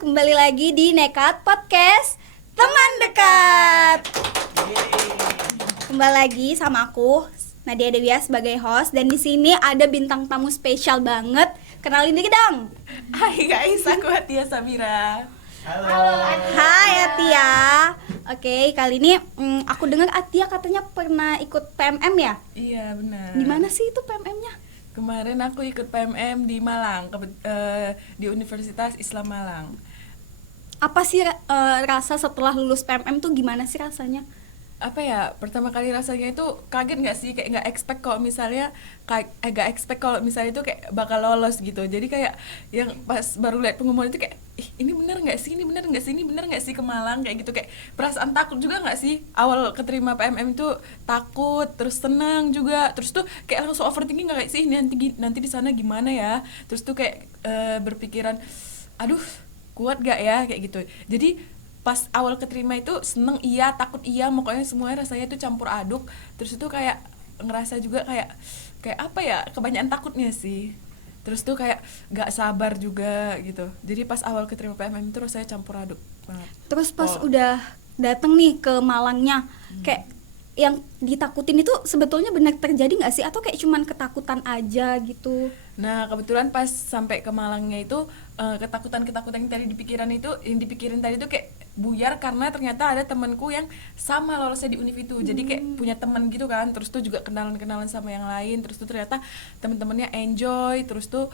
kembali lagi di Nekat Podcast Teman Dekat. Kembali lagi sama aku Nadia Dewia sebagai host, dan di sini ada bintang tamu spesial banget. Kenalin dikit dong. Hai guys, aku Atia Samira. Halo. Hai Atia. Oke, kali ini aku dengar Atia katanya pernah ikut PMM ya? Iya benar. Di mana sih itu PMM-nya? Kemarin aku ikut PMM di Malang, di Universitas Islam Malang. Apa sih rasa setelah lulus PMM tuh gimana sih rasanya? Apa ya, pertama kali rasanya itu kaget nggak sih, kayak nggak expect kalau misalnya itu kayak bakal lolos gitu. Jadi kayak yang pas baru lihat pengumuman itu kayak ini bener nggak sih, ini bener nggak sih ke Malang, kayak gitu. Kayak perasaan takut juga nggak sih awal keterima PMM itu, takut terus senang juga, terus tuh kayak langsung overthinking nggak sih nanti di sana gimana ya, terus tuh kayak berpikiran aduh kuat gak ya, kayak gitu. Jadi pas awal keterima itu seneng iya, takut iya, pokoknya semuanya rasanya itu campur aduk. Terus itu kayak ngerasa juga kayak apa ya, kebanyakan takutnya sih. Terus tuh kayak gak sabar juga gitu. Jadi pas awal keterima PMM itu rasanya campur aduk banget. Terus pas udah dateng nih ke Malangnya, kayak yang ditakutin itu sebetulnya benar terjadi nggak sih, atau kayak cuman ketakutan aja gitu? Nah kebetulan pas sampai ke Malangnya itu ketakutan yang tadi dipikirin tadi tuh kayak buyar, karena ternyata ada temanku yang sama lolosnya di univ itu. Jadi kayak punya teman gitu kan, terus tuh juga kenalan sama yang lain, terus tuh ternyata teman-temannya enjoy, terus tuh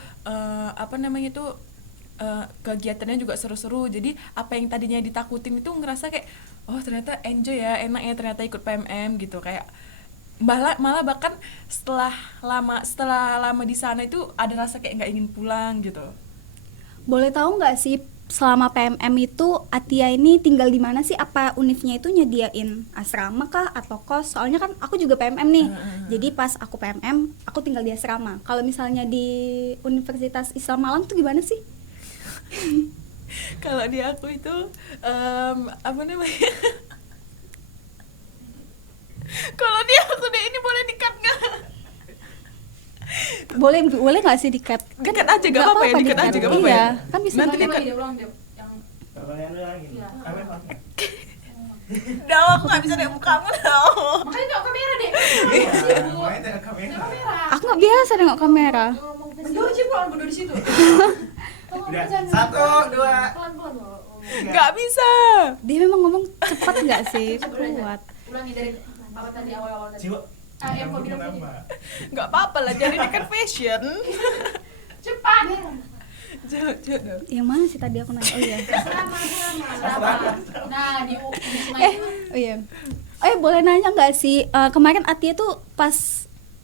kegiatannya juga seru-seru. Jadi apa yang tadinya ditakutin itu ngerasa kayak oh ternyata enjoy ya, enak ya ternyata ikut PMM gitu. Kayak malah bahkan setelah lama di sana itu ada rasa kayak nggak ingin pulang gitu. Boleh tahu nggak sih selama PMM itu Atia ini tinggal di mana sih? Apa univnya itu nyediain asrama kah atau kos? Soalnya kan aku juga PMM nih. Jadi pas aku PMM aku tinggal di asrama. Kalau misalnya di Universitas Islam Malang tuh gimana sih? Kalau di aku itu kalau di aku deh, ini boleh di-cut nggak? Boleh nggak sih di-cut? Di-cut aja nggak apa-apa ya, di-cut aja nggak apa-apa iya, ya. kan bisa Nanti di-cut. Dong, aku nggak bisa lihat mukamu dong. Makanya tengok kamera deh. Aku nggak biasa nengok kamera. Berdua sih pulang berdua di situ. Satu, dua. Pelan-pelan loh. Nggak bisa. Dia memang ngomong cepat nggak sih? Kuat. Ulangi dari apa tadi awal-awal tadi. Jiwa. Yang kau bilang tadi. Nggak apa-apa lah, jadi ini kan fashion. Cepat. Jangan. Yang mana sih tadi aku nanya? Oh iya. Asrama. Nah, di sungai itu. Oh iya. Boleh nanya nggak sih, kemarin Atia tuh pas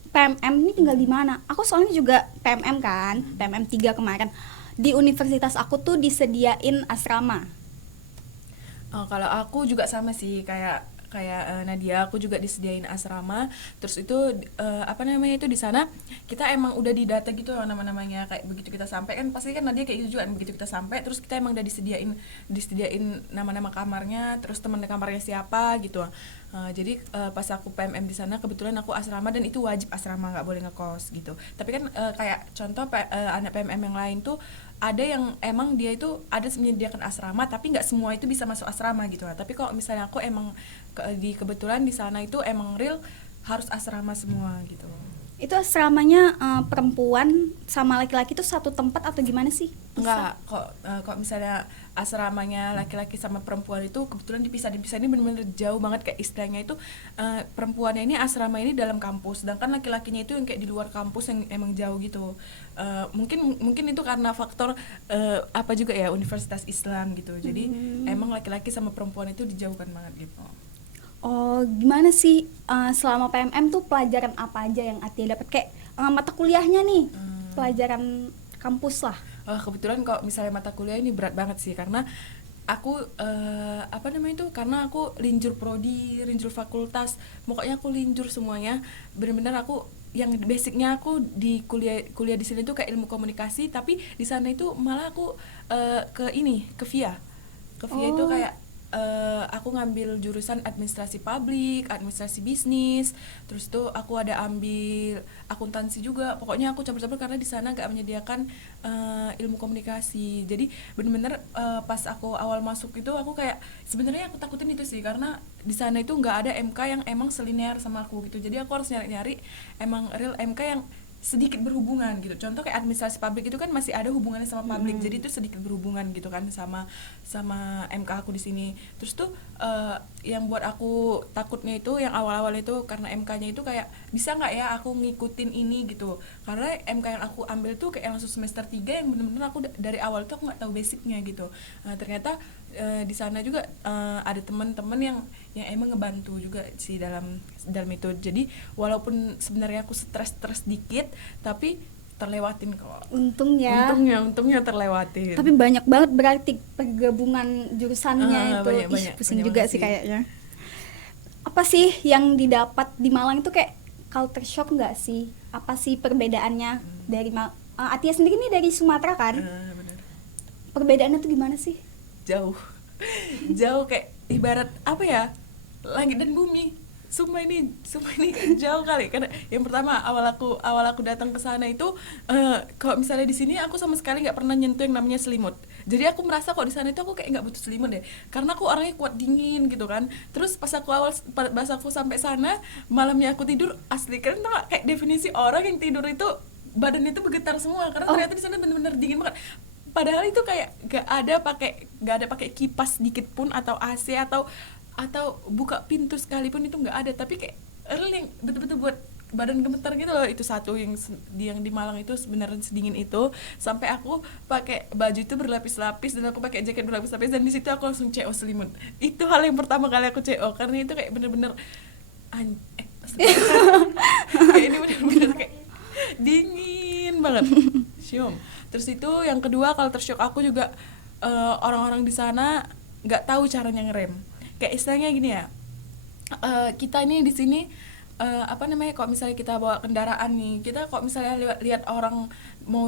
PMM ini tinggal di mana? Aku soalnya juga PMM kan, PMM 3 kemarin. Di universitas aku tuh disediain asrama. Kalau aku juga sama sih, kayak Nadia, aku juga disediain asrama. Terus itu itu di sana kita emang udah didata gitu loh nama-namanya. Kayak begitu kita sampai kan pasti kan Nadia kayak gitu juga, begitu kita sampai terus kita emang udah disediain nama-nama kamarnya, terus teman kamarnya siapa gitu. Jadi pas aku PMM di sana kebetulan aku asrama, dan itu wajib asrama, nggak boleh ngekos gitu. Tapi kan kayak contoh anak PMM yang lain tuh ada yang emang dia itu ada menyediakan asrama, tapi nggak semua itu bisa masuk asrama gitu. Tapi kalau misalnya aku emang kebetulan di sana itu emang real harus asrama semua gitu. Itu asramanya perempuan sama laki-laki tuh satu tempat atau gimana sih? Enggak, kok misalnya asramanya laki-laki sama perempuan itu kebetulan dipisah ini benar-benar jauh banget. Kayak istilahnya itu perempuannya ini asrama ini dalam kampus, sedangkan laki-lakinya itu yang kayak di luar kampus yang emang jauh gitu. Mungkin itu karena faktor apa juga ya, Universitas Islam gitu. Jadi emang laki-laki sama perempuan itu dijauhkan banget gitu. Oh, gimana sih selama PMM tuh pelajaran apa aja yang Atia dapat, kayak mata kuliahnya nih, pelajaran kampus lah. Kebetulan kalau misalnya mata kuliah ini berat banget sih, karena aku karena aku linjur prodi, linjur fakultas, pokoknya aku linjur semuanya. Benar-benar aku yang basicnya aku di kuliah di sini tuh kayak ilmu komunikasi, tapi di sana itu malah aku ke VIA. Ke VIA itu kayak aku ngambil jurusan administrasi publik, administrasi bisnis, terus tuh aku ada ambil akuntansi juga. Pokoknya aku campur-campur karena di sana gak menyediakan ilmu komunikasi. Jadi bener-bener pas aku awal masuk itu aku kayak sebenarnya aku takutin itu sih, karena di sana itu nggak ada MK yang emang selinear sama aku gitu. Jadi aku harus nyari-nyari emang real MK yang sedikit berhubungan gitu. Contoh kayak administrasi publik itu kan masih ada hubungannya sama publik, jadi itu sedikit berhubungan gitu kan sama MK aku di sini. Terus tuh yang buat aku takutnya itu yang awal-awal itu karena MK-nya itu kayak bisa nggak ya aku ngikutin ini gitu. Karena MK yang aku ambil tuh kayak langsung semester 3 yang bener-bener aku dari awal tuh aku nggak tahu basicnya gitu. Ternyata di sana juga ada teman-teman yang emang ngebantu juga sih dalam itu. Jadi walaupun sebenarnya aku stres dikit, tapi terlewatin kok. Untungnya terlewatin. tapi banyak banget berarti pergabungan jurusannya itu. Banyak Pusing juga sih kayaknya. Apa sih yang didapat di Malang itu kayak culture shock nggak sih? Apa sih perbedaannya dari Atia sendiri ini dari Sumatera kan? Bener. Perbedaannya tuh gimana sih? Jauh kayak ibarat apa ya, langit dan bumi. Sumpah ini jauh kali. Karena yang pertama awal aku datang ke sana itu kalau misalnya di sini aku sama sekali nggak pernah nyentuh yang namanya selimut. Jadi aku merasa kok di sana itu aku kayak nggak butuh selimut deh, karena aku orangnya kuat dingin gitu kan. Terus pas aku sampai sana, malamnya aku tidur, asli kan tau gak, kayak definisi orang yang tidur itu badannya itu bergetar semua karena ternyata di sana benar-benar dingin banget. Padahal itu kayak gak ada pakai kipas sedikit pun atau AC atau buka pintu sekalipun itu nggak ada. Tapi kayak real yang betul-betul buat badan gemetar gitu loh. Itu satu yang di Malang itu sebenarnya sedingin itu, sampai aku pakai baju itu berlapis-lapis dan aku pakai jaket berlapis-lapis, dan di situ aku langsung CO selimut. Itu hal yang pertama kali aku CO karena itu kayak bener-bener kayak ini bener-bener kayak dingin banget. Siom. Terus itu yang kedua, culture shock aku juga orang-orang di sana nggak tahu caranya ngerem. Kayak istilahnya gini ya, kita ini di sini kalau misalnya kita bawa kendaraan nih, kita kok misalnya lihat orang mau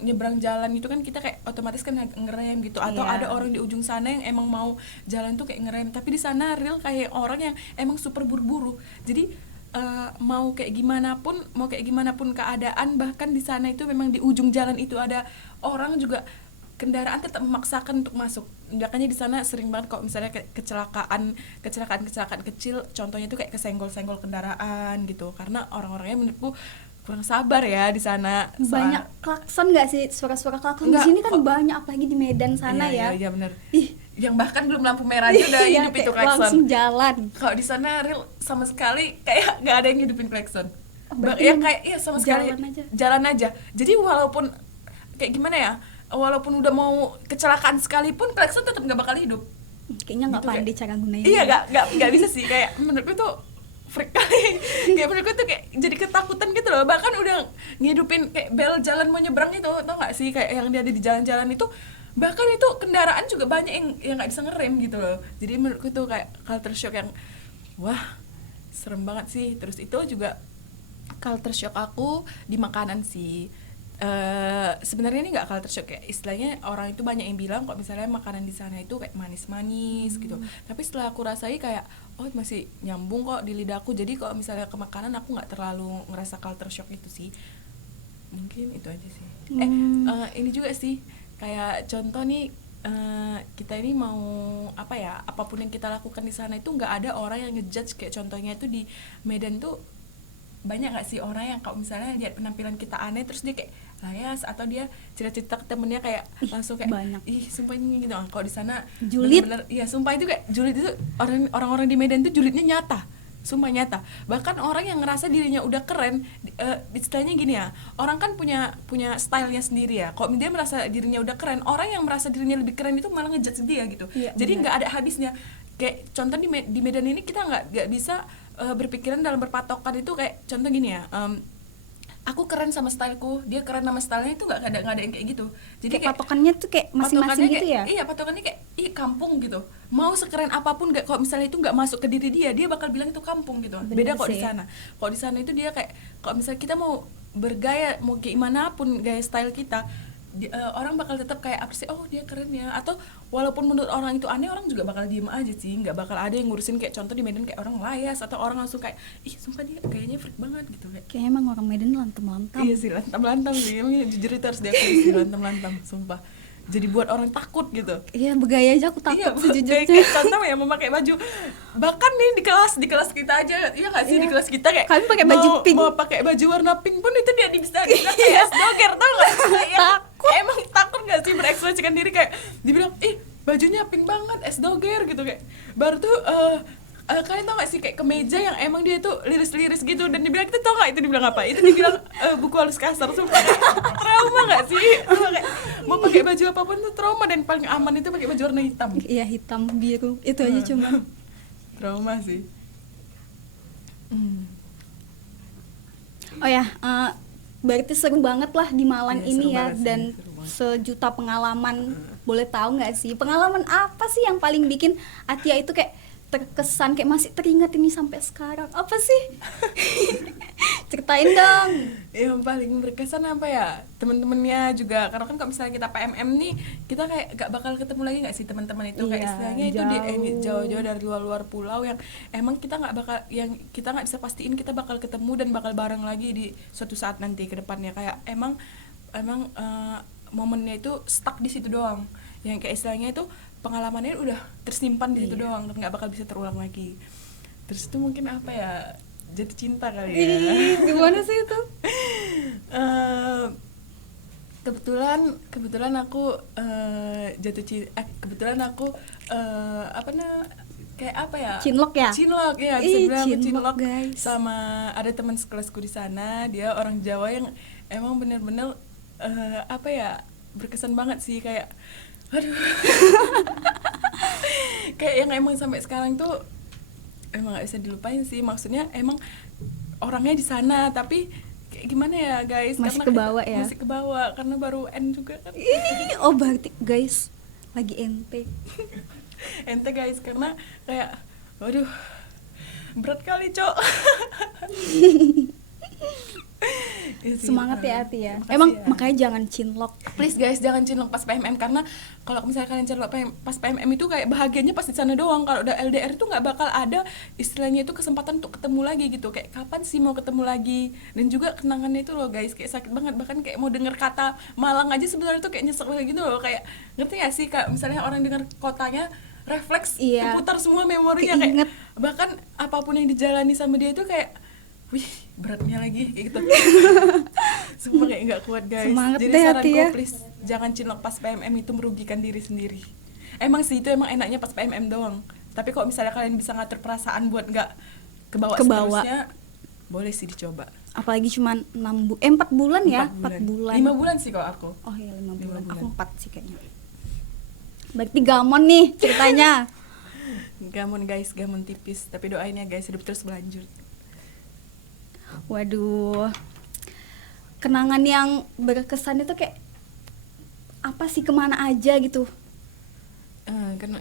nyebrang jalan itu kan kita kayak otomatis kan ngerem gitu, atau ada orang di ujung sana yang emang mau jalan tuh kayak ngerem. Tapi di sana real kayak orang yang emang super buru-buru. Jadi mau kayak gimana pun keadaan, bahkan di sana itu memang di ujung jalan itu ada orang juga, kendaraan tetap memaksakan untuk masuk. Makanya di sana sering banget kalau misalnya kayak kecelakaan kecil, contohnya itu kayak kesenggol kendaraan gitu, karena orang-orangnya menurutku kurang sabar ya di sana. Banyak klakson nggak sih, suara-suara klakson di sini kan banyak, apalagi di Medan sana ya. Iya benar. Yang bahkan belum lampu merah aja udah hidup itu klakson. Langsung jalan. Kalau di sana real sama sekali kayak nggak ada yang hidupin klakson. Ya kayak sama sekali jalan aja. Jadi walaupun kayak gimana ya, walaupun udah mau kecelakaan sekalipun, klakson tetap nggak bakal hidup. Kayaknya nggak gitu, pandai cara gunain. Iya, nggak bisa sih. Kayak menurutku tuh freak kali. Kayak menurutku tuh kayak jadi ketakutan gitu loh. Bahkan udah ngidupin kayak bel jalan mau nyebrang itu, tau nggak sih, kayak yang dia ada di jalan-jalan itu, bahkan itu kendaraan juga banyak yang nggak bisa ngerem gitu loh. Jadi menurutku tuh kayak culture shock yang wah serem banget sih. Terus itu juga culture shock aku di makanan sih. Sebenarnya ini nggak culture shock, kayak istilahnya orang itu banyak yang bilang kok misalnya makanan di sana itu kayak manis-manis gitu. Tapi setelah aku rasai kayak masih nyambung kok di lidahku. Jadi kalau misalnya ke makanan aku nggak terlalu ngerasa culture shock itu sih. Mungkin itu aja sih. Ini juga sih kayak contoh nih, kita ini mau apa ya, apapun yang kita lakukan di sana itu nggak ada orang yang ngejudge. Kayak contohnya itu di Medan tuh banyak nggak sih orang yang kalau misalnya lihat penampilan kita aneh terus dia kayak layas, atau dia cerita ke temennya kayak langsung kayak banyak. Sumpah ini gitu. Kalau di sana julid. Bener-bener, iya sumpah itu kayak julid itu orang-orang di Medan itu julidnya nyata. Sumpah nyata. Bahkan orang yang ngerasa dirinya udah keren, istilahnya gini ya, orang kan punya stylenya sendiri ya. Kalau dia merasa dirinya udah keren, orang yang merasa dirinya lebih keren itu malah ngejudge dia gitu. Iya, jadi nggak ada habisnya. Kayak contoh di Medan ini kita nggak bisa berpikiran dalam berpatokan itu. Kayak contoh gini ya, aku keren sama styleku, dia keren sama stylenya, itu nggak ada yang kayak gitu. Jadi kayak patokannya tuh kayak masing-masing gitu ya. Iya, patokannya kayak kampung gitu. Mau sekeren apapun, kalau misalnya itu nggak masuk ke diri dia bakal bilang itu kampung gitu. Bener Beda kok sih. di sana. Kalau di sana itu dia kayak kalau misalnya kita mau bergaya, mau gimana pun gaya style kita, orang bakal tetap kayak apa sih, oh dia keren ya, atau walaupun menurut orang itu aneh, orang juga bakal diem aja sih, nggak bakal ada yang ngurusin. Kayak contoh di Medan kayak orang layas atau orang langsung kayak ih sumpah dia kayaknya freak banget gitu kayak. Kayak emang orang Medan lantam-lantam. Iya sih, lantam-lantam sih, emang jujur itu harus diakui sih, lantam-lantam sumpah. Jadi buat orang takut gitu. Iya, bergaya aja aku takut Iya, sejujurnya. kayak contoh ya memakai baju, bahkan nih di kelas kita aja, iya nggak sih, Iya. di kelas kita kayak Kami pakai baju pink. mau pakai baju warna pink pun itu dia bisa kayak doger, tau nggak? Takut. Emang takut nggak sih berekspresikan diri, kayak dibilang ih bajunya pink banget, es doger gitu kayak. Baru tuh kalian tau gak sih kayak kemeja yang emang dia tuh liris-liris gitu, dan dibilang, kita tau gak itu dibilang apa? Itu dibilang buku halus kasar. Sumpah trauma gak sih? Kayak, mau pakai baju apapun tuh trauma, dan paling aman itu pakai baju warna hitam. Iya, hitam, biru, itu aja cuman. Trauma sih. Oh ya, berarti seru banget lah di Malang Iya, ini seru ya, banget sih, dan seru banget. sejuta pengalaman. Boleh tahu nggak sih pengalaman apa sih yang paling bikin Atia itu kayak terkesan, kayak masih teringat ini sampai sekarang? Apa sih? Ceritain dong. Yang paling berkesan apa ya, teman-temannya juga, karena kan kalau misalnya kita PMM nih, kita kayak gak bakal ketemu lagi nggak sih teman-teman itu. Kayak Iya, istilahnya itu jauh-jauh dari luar-luar pulau, yang emang kita nggak bakal, yang kita nggak bisa pastiin kita bakal ketemu dan bakal bareng lagi di suatu saat nanti ke depannya. Kayak emang momennya itu stuck di situ doang, yang kayak istilahnya itu pengalamannya udah tersimpan di situ doang dan nggak bakal bisa terulang lagi. Terus itu mungkin apa ya, jatuh cinta kali ya. Ih, gimana sih itu? Kebetulan aku jatuh cinta, kebetulan aku kayak apa ya, Cinlok ya? Cinlok ya, bisa Ih, bilang aku cinlok, cinlok guys. sama ada teman sekelasku di sana. Dia orang Jawa yang emang bener-bener apa ya, berkesan banget sih, kayak aduh. Kayak yang emang sampai sekarang tuh emang gak bisa dilupain sih. Maksudnya emang orangnya di sana, tapi kayak gimana ya guys, Masih karena kebawa ya? masih kebawa karena baru N juga kan. Ih, oh berarti guys lagi ente. Ente guys, karena kayak waduh berat kali cok. Iya sih, Semangat ya Ati ya. makasih Emang ya. makanya jangan cinlok. Please guys, jangan cinlok pas PMM, karena kalau misalnya kalian cinlok pas PMM itu kayak bahagianya pas di sana doang. Kalau udah LDR itu nggak bakal ada istilahnya itu kesempatan untuk ketemu lagi gitu. Kayak kapan sih mau ketemu lagi? Dan juga kenangannya itu loh guys, kayak sakit banget. Bahkan kayak mau denger kata Malang aja sebenarnya itu kayak nyesek banget gitu loh. Kayak ngerti gak sih, kayak misalnya orang denger kotanya, refleks Iya. keputar semua memorinya, Keinget. kayak bahkan apapun yang dijalani sama dia itu kayak wih beratnya lagi kayak gitu. Sumpah kayak nggak kuat guys. Semangat Jadi deh, saranku Hati ya. please jangan cinlok pas PMM, itu merugikan diri sendiri. Emang sih itu emang enaknya pas PMM doang. Tapi kalau misalnya kalian bisa ngatur perasaan buat nggak kebawa Kebawa. seterusnya, boleh sih dicoba. Apalagi cuman 4 bulan ya, 4 bulan. 5 bulan sih kalau aku. Oh iya 5 5 bulan. bulan. Aku 4 sih kayaknya. Berarti gamon nih ceritanya. Gamon guys, gamon tipis. Tapi doain ya guys, hidup terus berlanjut. Waduh. Kenangan yang berkesan itu kayak apa sih, kemana aja gitu?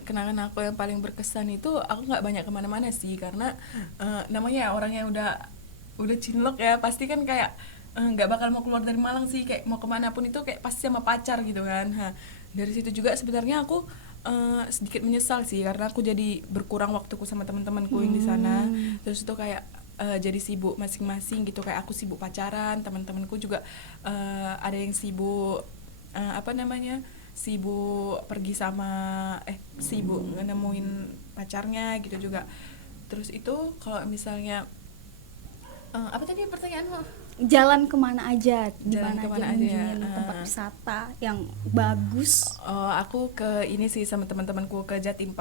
Kenangan aku yang paling berkesan itu, aku nggak banyak kemana-mana sih, karena namanya orang yang udah cinlok ya, pasti kan kayak nggak bakal mau keluar dari Malang sih, kayak mau kemana pun itu kayak pasti sama pacar gitu kan. Dari situ juga sebenarnya aku sedikit menyesal sih, karena aku jadi berkurang waktuku sama teman-temanku yang di sana. Terus itu kayak jadi sibuk masing-masing gitu, kayak aku sibuk pacaran, teman-temanku juga ada yang sibuk sibuk pergi sama sibuk nemuin pacarnya gitu juga. Terus itu kalau misalnya apa tadi pertanyaanmu? Jalan kemana aja, di Jalan mana kemana aja aja ya? mengunjungi tempat wisata yang bagus. Aku ke ini sih sama teman-temanku, ke Jatim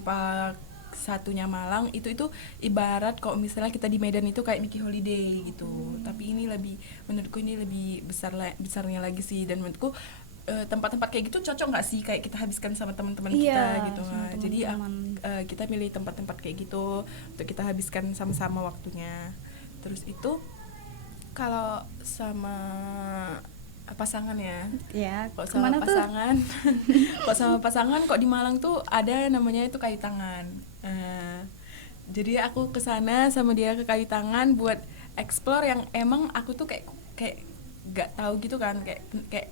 Park satunya Malang. Itu ibarat kalau misalnya kita di Medan itu kayak Mickey Holiday gitu. Tapi ini menurutku ini lebih besarnya lagi sih, dan menurutku tempat-tempat kayak gitu cocok nggak sih kayak kita habiskan sama teman-teman Iya, kita gitu. sama Jadi teman-teman. kita milih tempat-tempat kayak gitu untuk kita habiskan sama-sama waktunya. Terus itu kalau sama pasangan ya. Ya, Kok sama kemana tuh? pasangan? Kok sama pasangan kok di Malang tuh ada namanya itu kayu tangan. Jadi aku kesana sama dia ke kayu tangan buat explore yang emang aku tuh kayak nggak tahu gitu kan, kayak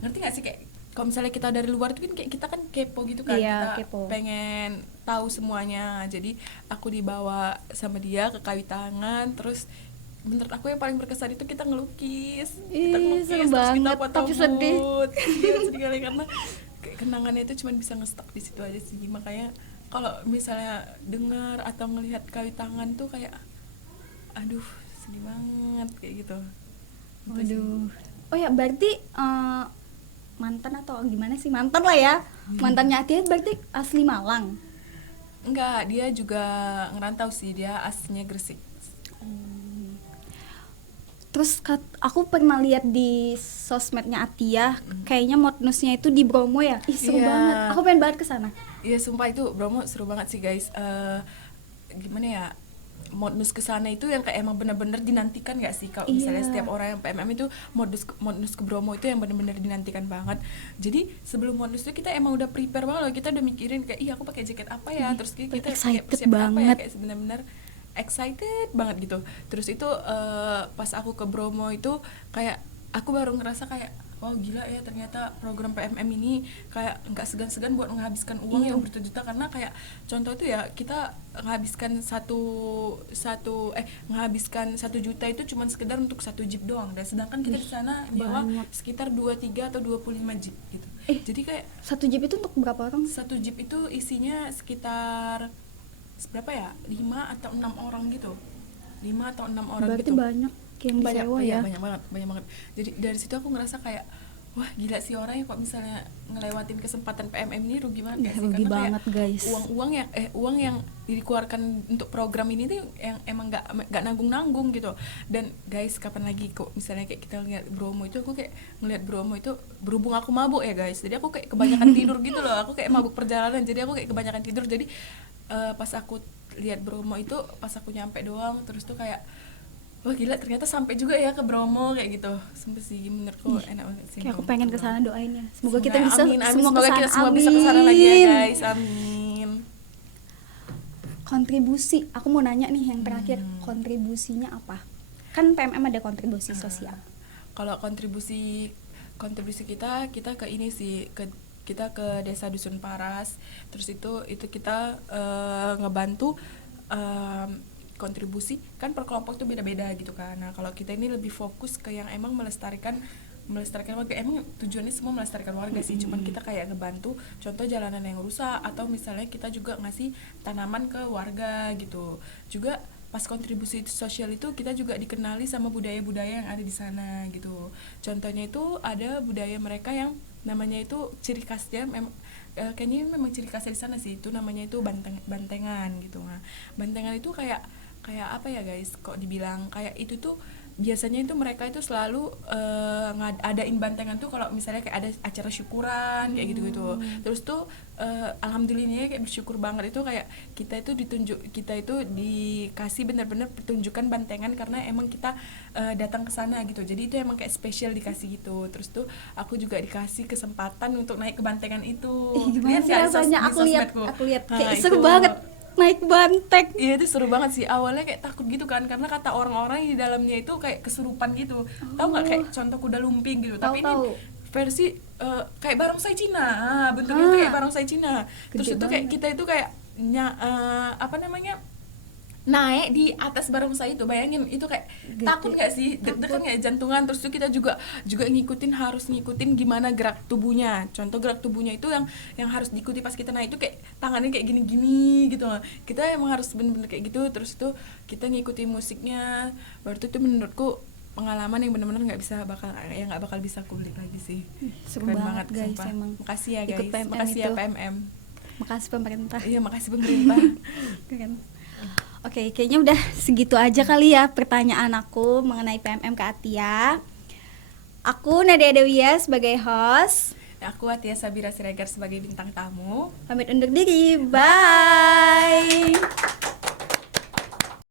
ngerti nggak sih kayak kalau misalnya kita dari luar tuh kan kayak kita kan kepo gitu kan, Iya, kita kepo. pengen tahu semuanya. Jadi aku dibawa sama dia ke kayu tangan, terus menurut aku yang paling berkesan itu kita ngelukis, Seru terus kita banget, foto tapi sedih. mood. Iya, sedih kali karena kayak kenangannya itu cuma bisa ngestak di situ aja sih. Makanya kalau misalnya dengar atau ngelihat kayu tangan tuh kayak aduh sedih banget kayak gitu. Itu sih. Waduh. Oh ya, berarti mantan atau gimana sih? Mantan lah ya. Mantannya Atia berarti asli Malang. Enggak, dia juga ngerantau sih, dia aslinya Gresik. Terus aku pernah lihat di sosmednya Atia, kayaknya modnusnya itu di Bromo ya. Ih, seru Iya. banget. Aku pengen banget ke sana. Iya sumpah itu Bromo seru banget sih guys. Gimana ya, modus ke sana itu yang kayak emang bener-bener dinantikan gak sih kalau misalnya Iya. setiap orang yang PMM itu modus ke Bromo itu yang bener-bener dinantikan banget. Jadi sebelum modus itu kita emang udah prepare banget loh, kita udah mikirin kayak aku pakai jaket apa ya, terus kita kayak excited persiapan apa ya, banget. kayak bener-bener excited banget gitu. Terus itu pas aku ke Bromo itu kayak aku baru ngerasa kayak oh gila ya, ternyata program PMM ini kayak nggak segan-segan buat menghabiskan uang yang berjuta-juta. Karena kayak contoh itu ya, kita menghabiskan menghabiskan 1 juta itu cuma sekedar untuk 1 jeep doang, dan sedangkan kita di sana nyewa banyak. sekitar 23 atau 25 jeep gitu. Jadi kayak 1 jeep itu untuk berapa orang? 1 jeep itu isinya sekitar berapa ya, 5 atau 6 orang gitu, 5 atau 6 orang Berarti gitu. banyak yang banyak, disewa iya, ya. banyak banget. Jadi dari situ aku ngerasa kayak wah gila sih orangnya kok misalnya ngelewatin kesempatan PMM ini rugi banget. Iya, rugi banget, guys. Uang yang dikeluarkan untuk program ini tuh yang emang nggak nanggung gitu. Dan guys, kapan lagi kok misalnya kayak kita ngeliat Bromo itu, aku kayak ngeliat Bromo itu, berhubung aku mabuk ya guys, jadi aku kayak kebanyakan tidur gitu loh. Aku kayak mabuk perjalanan, jadi aku kayak kebanyakan tidur. Jadi pas aku lihat Bromo itu, pas aku nyampe doang, terus tuh kayak wah gila ternyata sampai juga ya ke Bromo kayak gitu. Sumpah sih menurutku enak banget sih. Kayak aku Bromo. pengen ke sana, doain ya. Semoga kita bisa amin. semua Semoga kesana. kita semua bisa kesana lagi ya Amin. guys, amin. Kontribusi, aku mau nanya nih yang terakhir, kontribusinya apa? Kan PMM ada kontribusi sosial. Kalau kontribusi kita ke ini sih, kita ke desa Dusun Paras. Terus itu kita ngebantu kontribusi kan per kelompok tuh beda-beda gitu kan. Nah kalau kita ini lebih fokus ke yang emang melestarikan warga. Emang tujuannya semua melestarikan warga sih, cuman kita kayak ngebantu contoh jalanan yang rusak, atau misalnya kita juga ngasih tanaman ke warga gitu. Juga pas kontribusi sosial itu kita juga dikenali sama budaya-budaya yang ada di sana gitu. Contohnya itu ada budaya mereka yang namanya itu ciri khasnya kayaknya memang ciri khasnya di sana sih, itu namanya itu bantengan gitu. Nah bantengan itu kayak apa ya guys, kok dibilang kayak itu tuh biasanya itu mereka itu selalu ngadain bantengan tuh kalau misalnya kayak ada acara syukuran kayak gitu-gitu. Terus tuh alhamdulillahnya kayak bersyukur banget itu kayak kita itu dikasih benar-benar pertunjukan bantengan karena emang kita datang ke sana gitu. Jadi itu emang kayak spesial dikasih gitu. Terus tuh aku juga dikasih kesempatan untuk naik ke bantengan itu. Gimana Lihat sih nggak rasanya? di Aku lihat sosmedku? kayak Nah, seru itu. banget naik banteng. Iya itu seru banget sih. Awalnya kayak takut gitu kan, karena kata orang-orang di dalamnya itu kayak kesurupan gitu. Tahu nggak kayak contoh kuda lumping gitu. Tapi Tahu. ini versi kayak barongsai Cina. Bentuknya tuh kayak barongsai Cina. Terus Gede itu kayak banget. kita itu kayak naik di atas barongsai itu. Bayangin itu kayak Gede. takut nggak sih? Deg-degan nggak jantungan? Terus itu kita juga harus ngikutin gimana gerak tubuhnya. Contoh gerak tubuhnya itu yang harus diikuti pas kita naik itu kayak tangannya kayak gini-gini gitu. Kita emang harus bener-bener kayak gitu. Terus itu kita ngikutin musiknya. Baru itu menurutku pengalaman yang benar-benar nggak bakal bisa kulik lagi sih. Seru Keren banget guys, sumpah. emang. Makasih ya Ikut guys, PMM makasih ya itu. PMM. Makasih pemerintah. Iya makasih pemerintah. Keren. Oke, kayaknya udah segitu aja kali ya pertanyaan aku mengenai PMM ke Atia. Aku Nadia Dewia sebagai host. Aku Atia Sabira Siregar sebagai bintang tamu. Pamit undur diri. Bye.